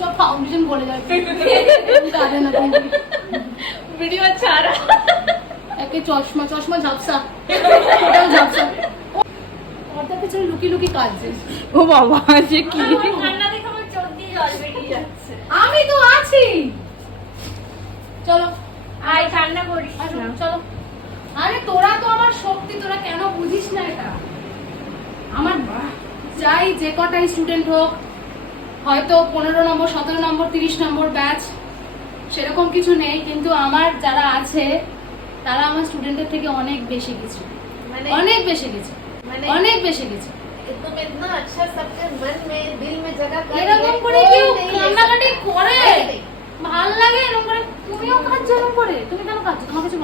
সব ফাউন্ডেশন বলে যাচ্ছে ভিডিও ছাড়া একে চশমা চশমা ঝাপসা ঝাপসা পর্দার পেছনে লুকি লুকি কাঁদছে। ও বাবা সে কি ঠান্ডা দেখে আমার চোখ দিয়ে জল বেরিয়ে যাচ্ছে। আমি তো আছি, চলো আয় ঠান্ডা করিস আসো, না। চলো। আরে তোরা তো আমার শক্তি, তোরা কেন বুঝিস না এটা? আমার যাই যে কটাই স্টুডেন্ট হোক, হয়তো 15 নম্বর 17 নম্বর 30 নম্বর ব্যাচ, সেরকম কিছু নেই, কিন্তু আমার যারা আছে তারা আমার স্টুডেন্টের থেকে অনেক বেশি কিছু, মানে অনেক বেশি কিছু, মানে অনেক বেশি কিছু। तुम इतना अच्छा सबके मन में दिल में जगह कर এরকম করে কেউ কান্নাকাটি করে? ভাল লাগে এরকম করে? তুমিও কাঁদছো এরকম করে? তুমি কেন কাঁদছো? তোমার কিছু